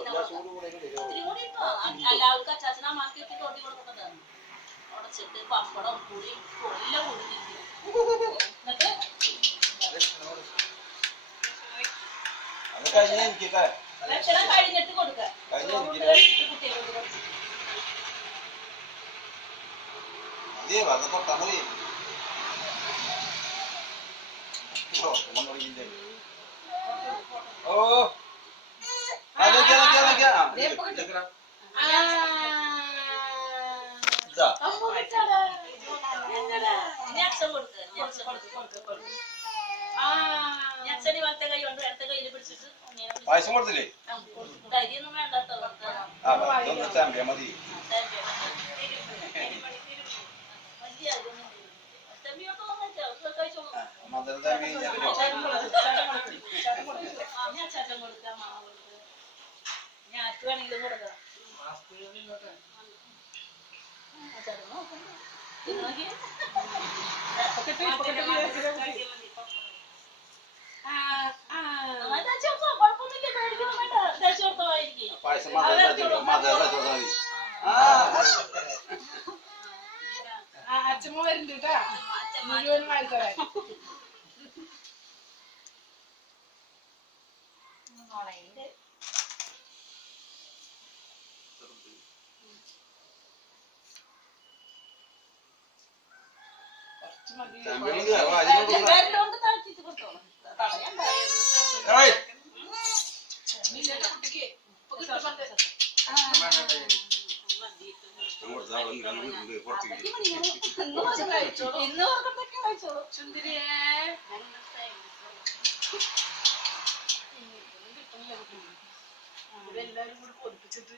കൂടി ഇട്ടോ അല്ല അവർക്ക് അച്ചാച്ചനമാക്കി ഇട്ട് തോണ്ടി കൊടുക്കേണ്ടതാണ് ഉടച്ചിട്ട് പപ്പടം പുളി എല്ലാം കൂടി എന്നിട്ട് അത് ഭക്ഷണം കഴിഞ്ഞിട്ട് കൊടുക്കുക കുട്ടികൾക്ക് കൊടുക്കുക മതി വെറുതെ തൊട്ടാ മതി ഓ, അച്ഛൻ കൊടുക്കുക ഇനി അച്ഛൻ കൊടുക്കുക ഇനി അച്ഛന് വലത്തെ കൈ കൊണ്ട് ഇടത്തെ കയ്യിൽ പിടിച്ചിട്ട് പായസം കൊടുത്തില്ലേ? ആ, കൊടുക്കും. കരിയൊന്നും വേണ്ടാത്ത മതി. വലിയ കൊടുക്കാം. ചെമ്മിയൊക്കെ വന്നിട്ട് കൊടുത്തോ, ആയിരിക്കും. പായസം അച്ഛമ്മ വരുന്നുണ്ട് കേട്ടാ മുഴുവൻ വായിത്തരാൻ ഇതെല്ലാരും കൂടി പൊതിപ്പിച്ചിട്ട്.